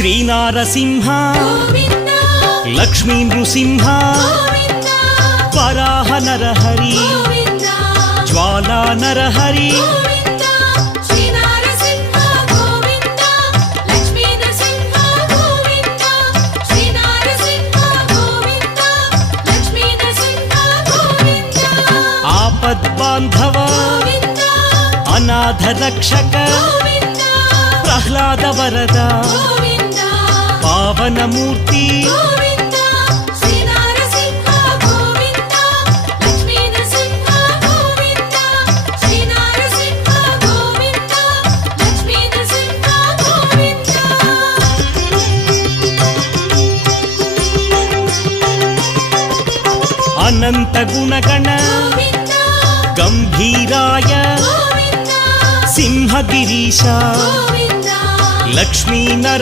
శ్రీనారసింహ గోవింద లక్ష్మీ నృసింహ గోవింద వరాహ నరహరి గోవింద జ్వాలా నరహరి గోవింద శ్రీ నరసింహ గోవింద లక్ష్మీ నరసింహ గోవింద శ్రీ నరసింహ గోవింద లక్ష్మీ నరసింహ గోవింద ఆపద్బాంధవ గోవింద అనాథ రక్షక గోవింద ప్రహ్లాద వరద గోవింద పావనమూర్తి గోవింద శ్రీ నరసింహ గోవింద లక్ష్మీ నరసింహ గోవింద శ్రీ నరసింహ గోవింద లక్ష్మీ నరసింహ గోవింద అనంత గుణగణ గోవింద గంభీరాయ గోవింద సింహగిరీశ గోవింద లక్ష్మీ నర